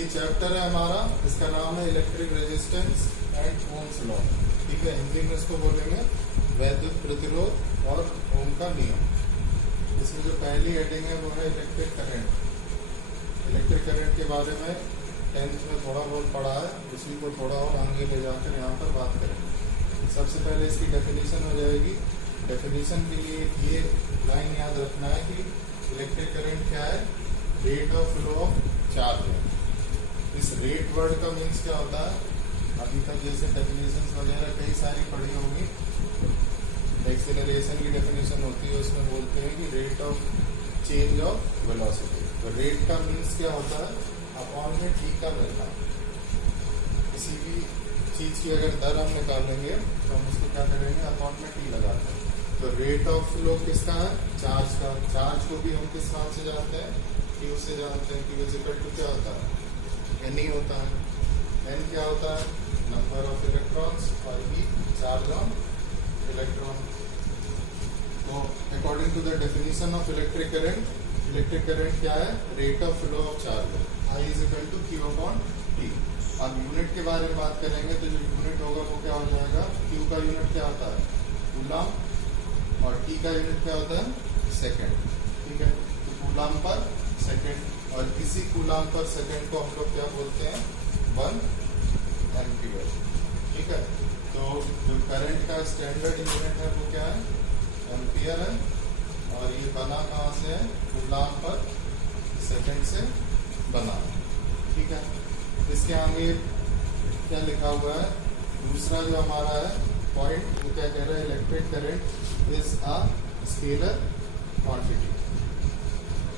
ये चैप्टर है हमारा, इसका नाम है electric resistance and Ohm's law. ठीक है, हिंदी में इसको बोलेंगे वैद्युत प्रतिरोध और ओम का नियम। इसमें जो पहली हेडिंग है वो है इलेक्ट्रिक करंट। इलेक्ट्रिक करंट के बारे में 10th में थोड़ा बहुत पढ़ा है, उसी को थोड़ा और आगे ले जाकर यहाँ पर बात करेंगे। सबसे पहले इसकी डेफिनेशन हो जाएगी। डेफिनेशन के लिए ये लाइन याद रखना है कि इलेक्ट्रिक करंट क्या है, rate of flow of charge है। इस रेट वर्ड का मीन्स क्या होता है, अभी तक जैसे डेफिनेशन वगैरह कई सारी पढ़ी होंगी। एक्सेलरेशन की डेफिनेशन होती है, उसमें बोलते हैं कि rate of change of velocity. तो रेट का मीन्स क्या होता है, अपॉन में टी का वैल्यू। किसी भी चीज की अगर दर हम निकालेंगे तो हम उसको क्या करेंगे, अपॉन में टी लगाते हैं। तो रेट ऑफ फ्लो किसका है, चार्ज का। चार्ज को भी हम किस नाम से जानते हैं, क्यू से जानते हैं। क्यू इज इक्वल टू क्या होता है, एन ही होता है। एन क्या होता है, नंबर ऑफ इलेक्ट्रॉन्स, और ई चार्ज ऑन इलेक्ट्रॉन। तो according to the definition of electric current क्या है, rate of flow of charge है। I is equal to Q upon T. अब यूनिट के बारे में बात करेंगे तो जो यूनिट होगा वो क्या हो जाएगा, क्यू का यूनिट क्या होता है, कूलम, और टी का यूनिट क्या होता है, सेकेंड। ठीक है, तो कूलम पर सेकेंड, और इसी कूलम पर सेकेंड को हम लोग क्या बोलते हैं, 1 एम्पीयर। ठीक है, तो जो करंट का स्टैंडर्ड यूनिट है वो क्या है, एम्पीयर है, और ये बना कहाँ से है, कूलम पर सेकेंड से बना। ठीक है, इसके आगे क्या लिखा हुआ है, दूसरा जो हमारा है पॉइंट, वो क्या कह रहा है, electric current is a scalar quantity.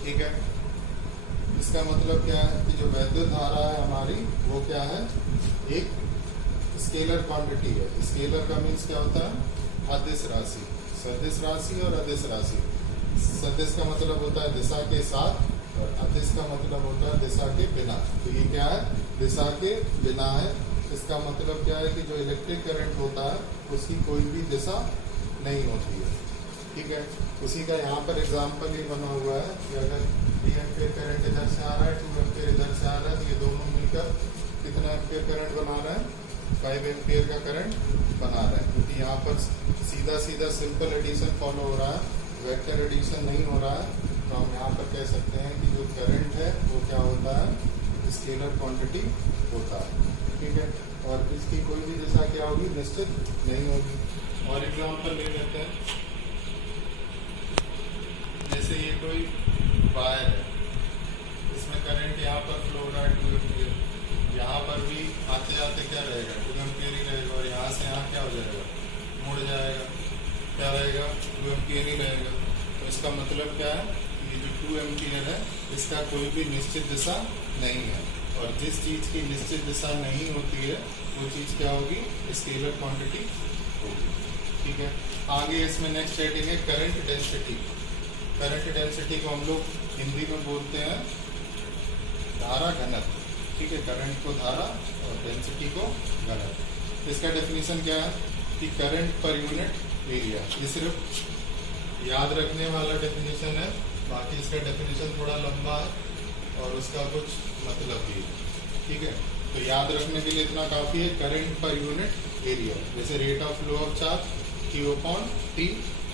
ठीक है, इसका मतलब क्या है कि जो वैद्युत धारा है हमारी वो क्या है, एक स्केलर क्वांटिटी है। स्केलर का मीन्स क्या होता है, अदिश राशि। सदिश राशि और अदिश राशि। सदिश का मतलब होता है दिशा के साथ, और अदिश का मतलब होता है दिशा के बिना। तो ये क्या है, दिशा के बिना है। इसका मतलब क्या है कि जो इलेक्ट्रिक करंट होता है उसकी कोई भी दिशा नहीं होती है। ठीक है, उसी का यहाँ पर एग्जाम्पल ये बना हुआ है कि अगर 3 एम्पीयर करंट इधर से आ रहा है, 2 एम्पीयर इधर से आ रहा है, तो ये दोनों मिलकर कितना एम्पीयर करंट बना रहा है, 5 एम्पीयर का करंट बना रहा है। क्योंकि यहाँ पर सीधा सीधा सिंपल एडिशन फॉलो हो रहा है, वेक्टर एडिशन नहीं हो रहा है। तो हम यहाँ पर कह सकते हैं कि जो करंट है वो क्या होता है, स्केलर क्वांटिटी होता है। ठीक है, और इसकी कोई भी दिशा क्या होगी, निश्चित नहीं होगी। और एग्जांपल ले लेते हैं, जैसे ये कोई वायर है, इसमें करंट यहाँ पर फ्लो हो रहा है 2 एम्पीयर, यहाँ पर भी आते आते क्या रहेगा, 2 एम्पीयर ही रहेगा, और यहाँ से यहाँ क्या हो जाएगा, मुड़ जाएगा, क्या रहेगा, 2 एम्पीयर ही रहेगा। तो इसका मतलब क्या है, ये जो 2 एम्पीयर है इसका कोई भी निश्चित दिशा नहीं है। और जिस चीज की निश्चित दिशा नहीं होती है वो चीज क्या होगी, स्केलर क्वांटिटी होगी। ठीक है, आगे इसमें नेक्स्ट हेडिंग है करंट डेंसिटी। करंट डेंसिटी को हम लोग हिंदी में बोलते हैं धारा घनत्व। ठीक है, करंट को धारा और डेंसिटी को घनत्व। इसका डेफिनेशन क्या है कि करंट पर यूनिट एरिया। ये सिर्फ याद रखने वाला डेफिनेशन है, बाकी इसका डेफिनेशन थोड़ा लंबा है और उसका कुछ मतलब भी है। ठीक है, तो याद रखने के लिए इतना काफी है, करंट पर यूनिट एरिया। जैसे rate of flow of charge Q upon T,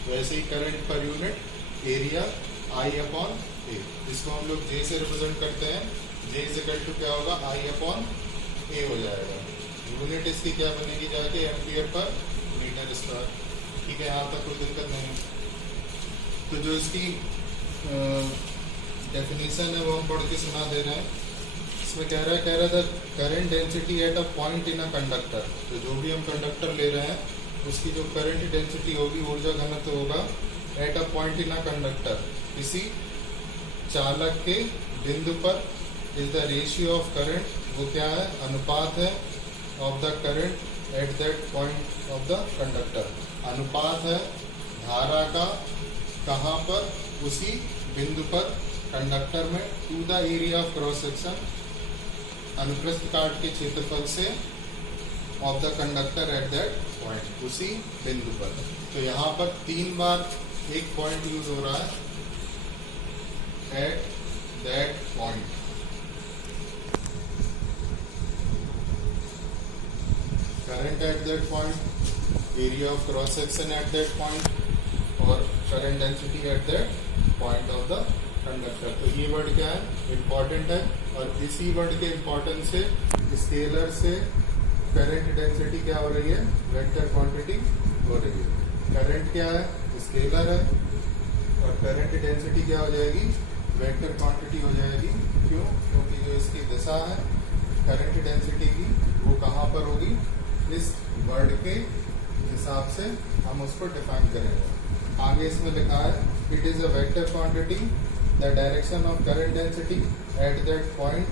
वैसे ही current per unit area I upon A। इसको हम लोग J से रिप्रेजेंट करते हैं। J इज इक्वल टू क्या होगा, I अपॉन A हो जाएगा। यूनिट इसकी क्या बनेगी जाके, एम्पीयर पर मीटर स्क्वायर। ठीक है, यहाँ तक कोई दिक्कत नहीं। तो जो इसकी डेफिनेशन है वो हम पढ़ के सुना दे रहे हैं। इसमें कह रहा था current density at a point in a conductor. तो जो भी हम कंडक्टर ले रहे हैं उसकी जो करंट डेंसिटी होगी, ऊर्जा घनत्व होगा, at a point in a conductor, किसी चालक के बिंदु पर, is the ratio of current, वो क्या है, अनुपात है, of the current at that point of the conductor. अनुपात है धारा का, कहाँ पर, उसी बिंदु पर कंडक्टर में, to the area of cross section, अनुप्रस्थ काट के क्षेत्रफल से, of the conductor at that point, उसी बिंदु पर। तो यहाँ पर 3 बार एक पॉइंट यूज हो रहा है, at that point. Current at that point, area of cross section at that point, और current density at that point of the conductor. तो ये वर्ड क्या है, इम्पॉर्टेंट है। और इसी वर्ड के इम्पोर्टेंस से स्केलर से करंट डेंसिटी क्या हो रही है, वेक्टर क्वांटिटी हो रही है। करंट क्या है, स्केलर है, और करंट डेंसिटी क्या हो जाएगी, वेक्टर क्वांटिटी हो जाएगी। क्यों? क्योंकि जो इसकी दिशा है करंट डेंसिटी की वो कहाँ पर होगी, इस वर्ड के हिसाब से हम उसको डिफाइन करेंगे। आगे इसमें लिखा है it is a vector quantity the direction of current density at that point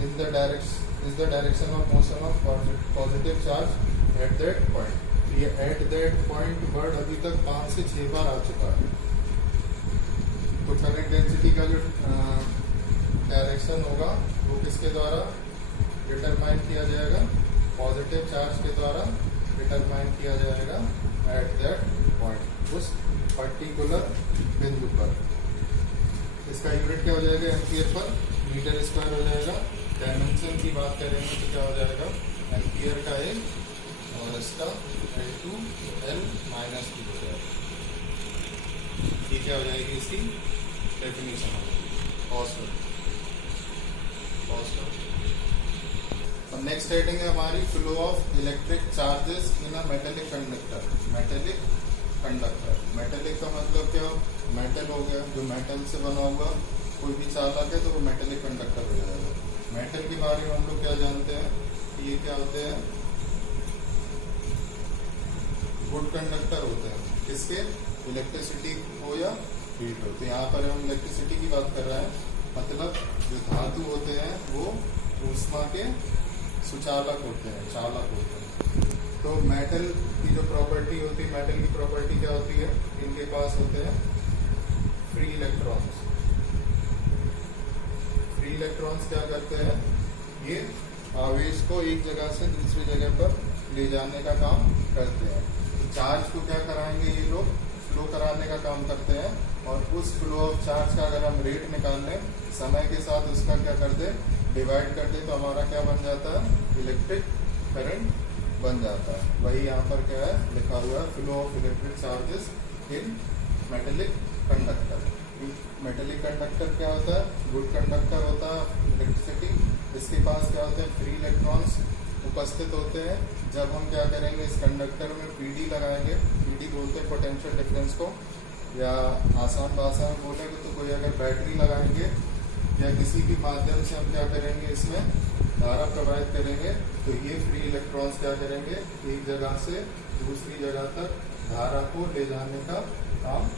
is the direction of motion of positive charge at that point. ये एट दैट पॉइंट वर्ड अभी तक 5 से 6 बार आ चुका है। तो करंट डेंसिटी का जो डायरेक्शन होगा वो किसके द्वारा डिटरमाइन किया जाएगा, पॉजिटिव चार्ज के द्वारा डिटरमाइन किया जाएगा एट दैट पॉइंट, उस पर्टिकुलर बिंदु पर। इसका यूनिट क्या हो जाएगा, एम्पियर पर मीटर स्क्वायर हो जाएगा। डायमेंशन की बात करेंगे तो क्या हो जाएगा, एम्पियर का एक और इसका L2 L माइनस 2 हो जाएगा। ये क्या हो जाएगी, इसकी डेफिनेशन हो जाएगी। और नेक्स्ट हेडिंग है हमारी flow of electric charges in a metallic conductor. Metallic conductor, metallic का मतलब क्या, मेटल हो गया, जो मेटल से बना हुआ कोई भी चालक है तो वो मेटेलिक कंडक्टर हो जाएगा। मेटल के बारे में हम लोग क्या जानते हैं कि ये क्या होते हैं, गुड कंडक्टर होते हैं। किसके, इलेक्ट्रिसिटी हो या हीट हो। तो यहाँ पर हम इलेक्ट्रिसिटी की बात कर रहे हैं, मतलब जो धातु होते हैं वो ऊष्मा के सुचालक होते हैं, चालक होते हैं। तो मेटल की जो प्रॉपर्टी होती है, मेटल की प्रॉपर्टी क्या होती है, इनके पास होते हैं फ्री इलेक्ट्रॉन्स। फ्री इलेक्ट्रॉन्स क्या करते हैं, ये आवेश को एक जगह से दूसरी जगह पर ले जाने का काम करते हैं। चार्ज को क्या कराएंगे, ये लोग फ्लो कराने का काम करते हैं। और उस फ्लो ऑफ चार्ज का अगर हम रेट निकाल लें, समय के साथ उसका क्या कर दे, डिवाइड कर दे, तो हमारा क्या बन जाता है, इलेक्ट्रिक करंट बन जाता है। वही यहाँ पर क्या है लिखा हुआ है, flow of electric charges in metallic conductor. Metallic conductor क्या होता है, गुड कंडक्टर होता है इलेक्ट्रिसिटी। इसके पास क्या होते हैं, फ्री इलेक्ट्रॉन्स उपस्थित होते हैं। जब हम क्या करेंगे, इस कंडक्टर में पीडी लगाएंगे, पीडी बोलते हैं पोटेंशियल डिफरेंस को, या आसान भाषा में बोलेंगे तो कोई अगर बैटरी लगाएंगे या किसी भी माध्यम से हम क्या करेंगे, इसमें धारा प्रवाहित करेंगे, तो ये फ्री इलेक्ट्रॉन्स क्या करेंगे, एक जगह से दूसरी जगह तक धारा को ले जाने का काम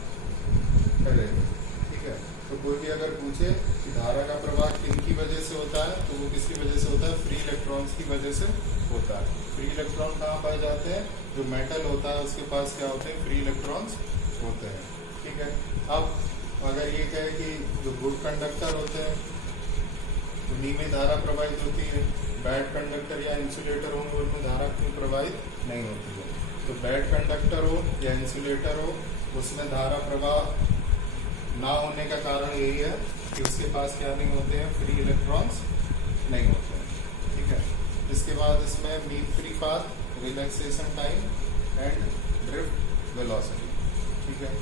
करेंगे। ठीक है, तो कोई भी अगर पूछे कि धारा का प्रवाह किनकी वजह से होता है, तो वो किसकी वजह से होता है, फ्री इलेक्ट्रॉन्स की वजह से होता है। फ्री इलेक्ट्रॉन कहाँ पाए जाते हैं, जो मेटल होता है उसके पास क्या होते हैं, फ्री इलेक्ट्रॉन्स होते हैं। ठीक है, अब अगर ये कहे कि जो गुड कंडक्टर होते हैं उन्हीं में धारा प्रवाहित होती है, बैड कंडक्टर या इंसुलेटर होंगे उनमें धारा क्यों प्रवाहित नहीं होती है। तो बैड कंडक्टर हो या इंसुलेटर हो, उसमें धारा प्रवाह ना होने का कारण यही है कि उसके पास क्या नहीं होते हैं, फ्री इलेक्ट्रॉन्स नहीं होते हैं। ठीक है, इसके बाद इसमें mean free path, relaxation time and drift velocity. ठीक है,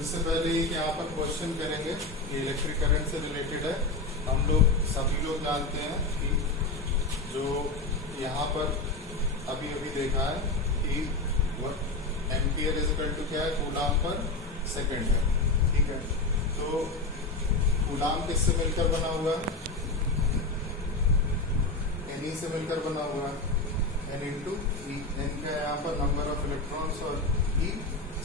इससे पहले कि यहाँ पर क्वेश्चन करेंगे, ये इलेक्ट्रिक करंट से रिलेटेड है। हम लोग सभी लोग जानते हैं कि जो यहाँ पर अभी अभी देखा है कि एम्पियर इज इक्वल टू क्या है, कूलाम पर सेकंड है। ठीक है, तो कूलाम किससे मिलकर बना हुआ है, एन से मिलकर बना हुआ है, एन इंटू ई। एन का यहाँ पर नंबर ऑफ इलेक्ट्रॉन्स और e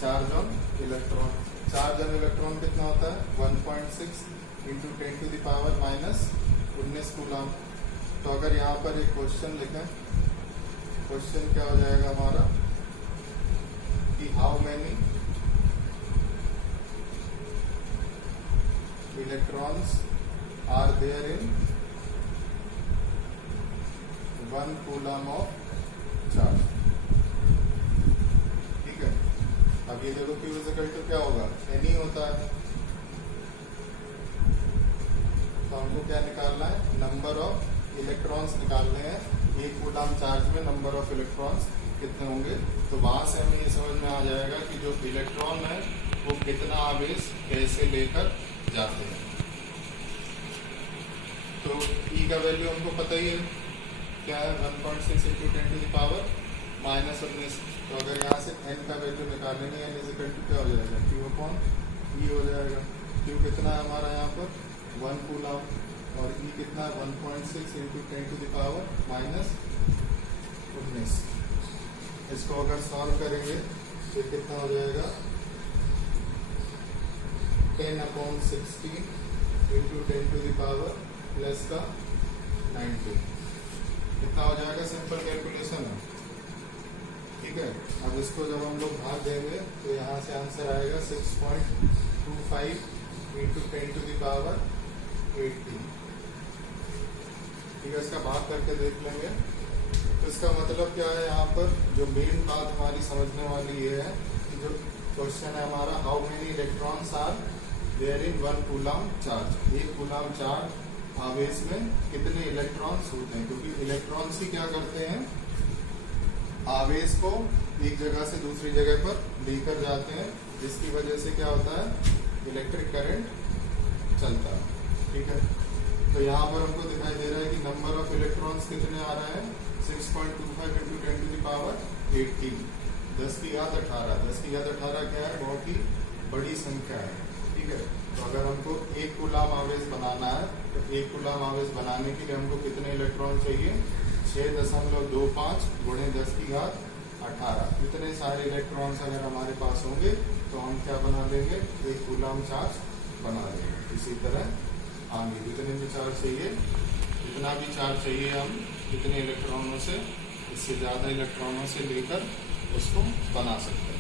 charge on electron. Charge on electron कितना होता है, 1.6 into 10 to the power -19 coulomb. तो अगर यहाँ पर एक क्वेश्चन लिखें, क्वेश्चन क्या हो जाएगा हमारा कि how many electrons are there in 1 coulomb of charge. ठीक है, अब ये देखो Q इज इक्वल टू क्या होगा, N ही होता है। तो हमको क्या निकालना है, नंबर ऑफ इलेक्ट्रॉन्स निकालने हैं एक कूलम चार्ज में नंबर ऑफ इलेक्ट्रॉन्स कितने होंगे। तो वहां से हमें ये समझ में आ जाएगा कि जो इलेक्ट्रॉन है वो कितना आवेश कैसे लेकर जाते हैं। तो E का वैल्यू हमको पता ही है क्या है, 1.6 इंटू 10 टू द पावर -19। तो अगर यहाँ से n का वैल्यू निकालेंगे n इज इक्वल टू क्या हो जाएगा, Q/E हो जाएगा। Q कितना है हमारा यहाँ पर 1 कूलम और E कितना है 1.6 इंटू 10 टू द पावर -19। इसको अगर सॉल्व करेंगे तो कितना हो जाएगा 10/16 into 10 to the power plus का 90 कितना हो जाएगा, सिंपल कैलकुलेशन है। ठीक है, अब इसको जब हम लोग भाग देंगे तो यहाँ से आंसर आएगा 6.25 इंटू 10 टू द पावर 80। ठीक है, इसका भाग करके देख लेंगे। तो इसका मतलब क्या है, यहाँ पर जो मेन बात हमारी समझने वाली ये है कि जो क्वेश्चन है हमारा, how many electrons are there in 1 coulomb charge. एक कूलम चार्ज आवेश में कितने इलेक्ट्रॉन्स होते हैं, क्योंकि इलेक्ट्रॉन्स ही क्या करते हैं, आवेश को एक जगह से दूसरी जगह पर लेकर जाते हैं, जिसकी वजह से क्या होता है, इलेक्ट्रिक करंट चलता है। ठीक है, तो यहाँ पर हमको दिखाई दे रहा है कि नंबर ऑफ इलेक्ट्रॉन्स कितने आ रहा है 6.25 इंटू 10 टू द पावर 18, 10 की घात 18। 10 की घात 18 क्या है, बहुत ही बड़ी संख्या है। ठीक है, तो अगर हमको एक कूलम आवेश बनाना है तो एक कूलम आवेश बनाने के लिए हमको कितने इलेक्ट्रॉन चाहिए, 6.25 गुणे 10 की घात 18। इतने सारे इलेक्ट्रॉन्स अगर हमारे पास होंगे तो हम क्या बना लेंगे, एक कूलम चार्ज बना लेंगे। इसी तरह आगे जितने भी चार्ज चाहिए, जितना भी चार्ज चाहिए हम कितने इलेक्ट्रॉनों से, इससे ज्यादा इलेक्ट्रॉनों से लेकर उसको बना सकते हैं।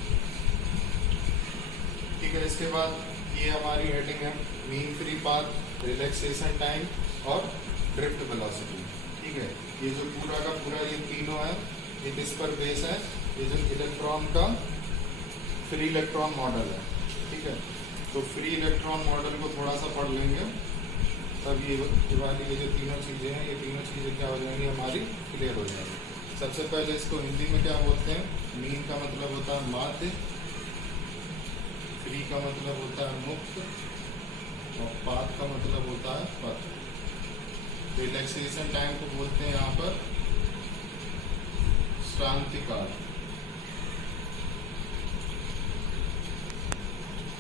ठीक है, इसके बाद ये हमारी हेडिंग है mean free path, relaxation time और ड्रिफ्ट वेलोसिटी। ठीक है, ये जो पूरा का पूरा ये तीनों है ये किस पर बेस है, ये जो इलेक्ट्रॉन का फ्री इलेक्ट्रॉन मॉडल है। ठीक है, तो फ्री इलेक्ट्रॉन मॉडल को थोड़ा सा पढ़ लेंगे तब ये वाली ये जो तीनों चीजें हैं, ये तीनों चीजें क्या हो जाएंगी हमारी, क्लियर हो जाएंगी। सबसे पहले इसको हिंदी में क्या बोलते हैं, मीन का मतलब होता है माध्य, फ्री का मतलब होता है मुक्त और पाथ का मतलब होता है पथ। रिलैक्सेशन टाइम को बोलते हैं यहाँ पर शांति काल,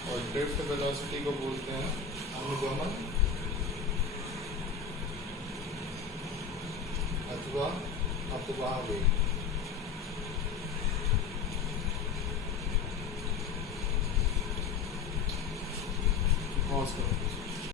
और ड्रिफ्ट वेलोसिटी को बोलते हैं अनुगमन अथवा अपवाह वेग। पॉज करो।